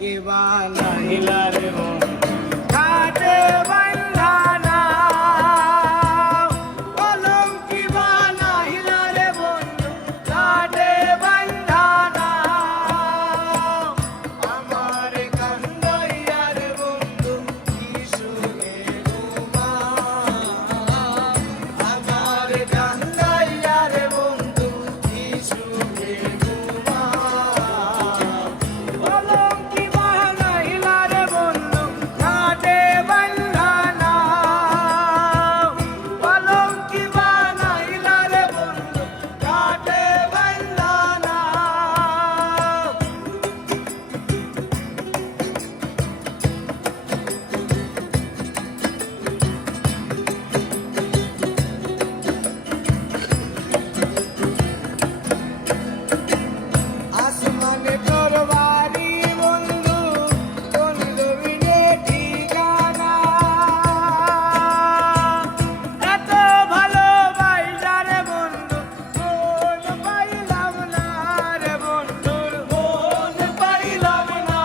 কি বানাইলা রে বন্ধু ঘাটে বান্ধা নাও, কলম কি বানাইলা রে বন্ধু ঘাটে বান্ধা নাও। আমার কান্দাইয়া রে বন্ধু কি সুখে ঘুমাও, আমার কান্দাইয়া রে বন্ধু কি সুখে ঘুমাও। কলম কি বানাইলা রে বন্ধু ঘাটে বান্ধা নাও, কলম কি বানাইলা রে বন্ধু ঘাটে বান্ধা নাও। আসমানে তোর বাড়ি বন্ধু, কোন জমিনে ঠিকানা। এত ভালোবাসা রে বন্ধু মন পাইলাম না রে বন্ধু, মন পাইলাম না।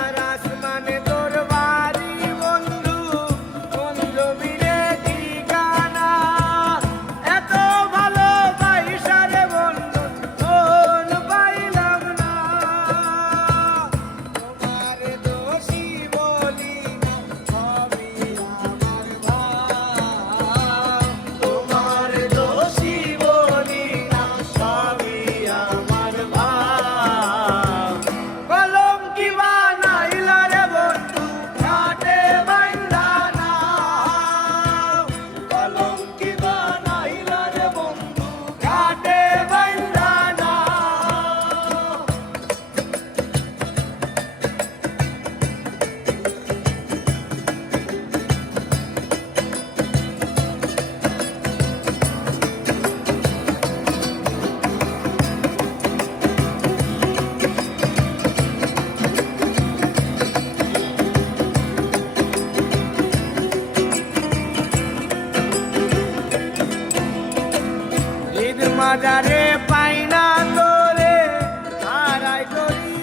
আর আসমানে তোর বাড়ি বন্ধু, কোন জমিনে ঠিকানা। এত ভালোবাসা রে বন্ধু মন পাইলাম না। তোমার দোষী বলি না সবই আমার ভাব, তোমার দোষী বলি না সবই আমার ভাব। কলম কি বানাইলা রে বন্ধু ঘাটে বান্ধা নাও, কলম কি বানাইলা রে বন্ধু ঘাটে বান্ধা নাও। ঈদ মাজারে পাই না তোরে হারাই করি